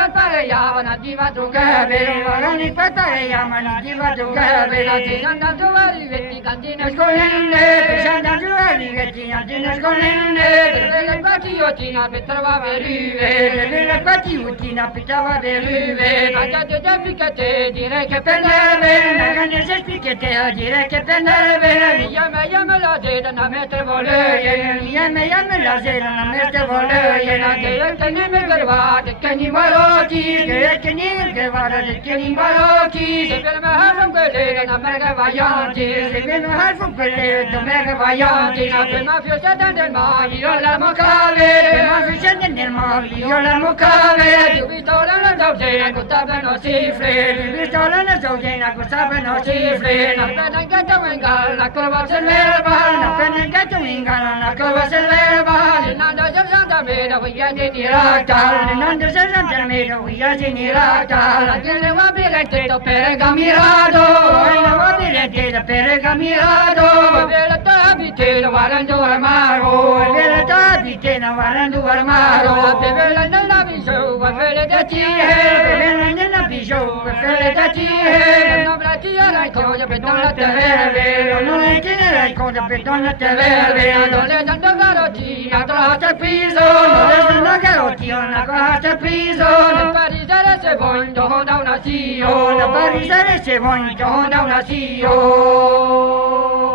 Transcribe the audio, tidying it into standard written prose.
Pataya, Jiva to Gabe, Pataya, Jiva to Gabe, Santa Giovanni, Cantina Scolende, Santa Giovanni, Cantina Scolende, le Patiotina, Petrava Verive, le Patiotina, Petrava Verive, Pagate Ficate, direi che pendere, la grande spiccate, direi che pendere, Yama la zeda, la mette volere, Yama la zeda, la mette volere, che ne me garvate, che ni maloti, che ni garvate, che ni maloti, se per me hanno quelle, la mega vaglianti, se per me hanno quelle, la mega vaglianti, la mafia siete del mare, io la mocave, la mafia siete del mare, io la mocave, io vi sto la zaugena, costavano cifre, vi sto la zaugena, costavano cifre, la pena che tu ingala, la curva se leva, la pena che tu ingala, la curva se leva, l'inando se santa mera, vi chiedi di rata, l'inando se santa mera, vi chiedi di rata, la tiene va biletto per Gamirado, la va biletto per Gamirado, vela tabite, la varando armaro, vela tabite, la varando armaro, la bevela nella viso, va fele da tie, bevela nella viso, va fele da tie, non la tia la cosa per non la terre, non la tia la cosa per non la terre, non le danno garotina, trota piso, non le danno garotina, trota piso, le parisere se vogliono da una zio, le parisere se vogliono da una zio.